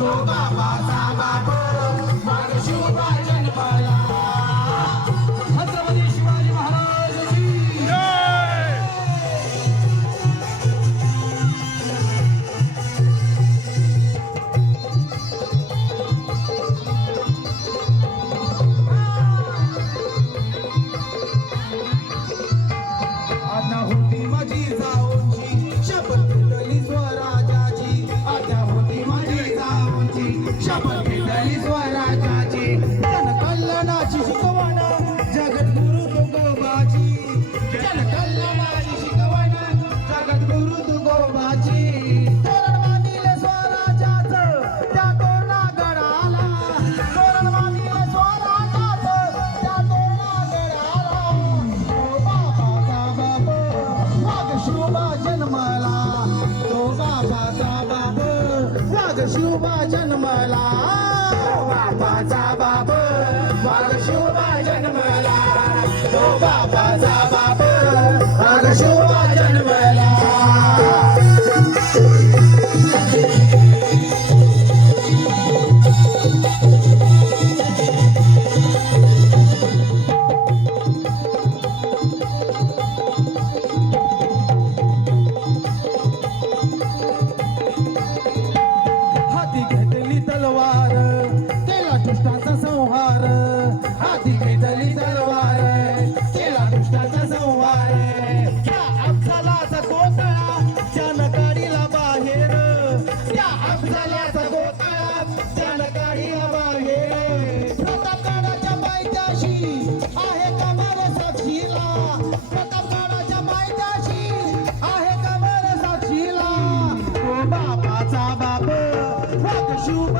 तो बाबा सांबा Shabbat. शिवबा जन्मला बाबाचा बाप जन्मला तो बाबाचा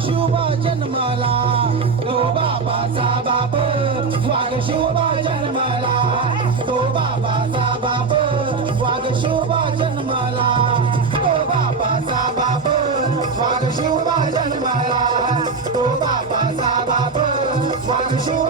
शिव जन्माला गो बाबाचा बाप. स्वाग शिव जन्माला.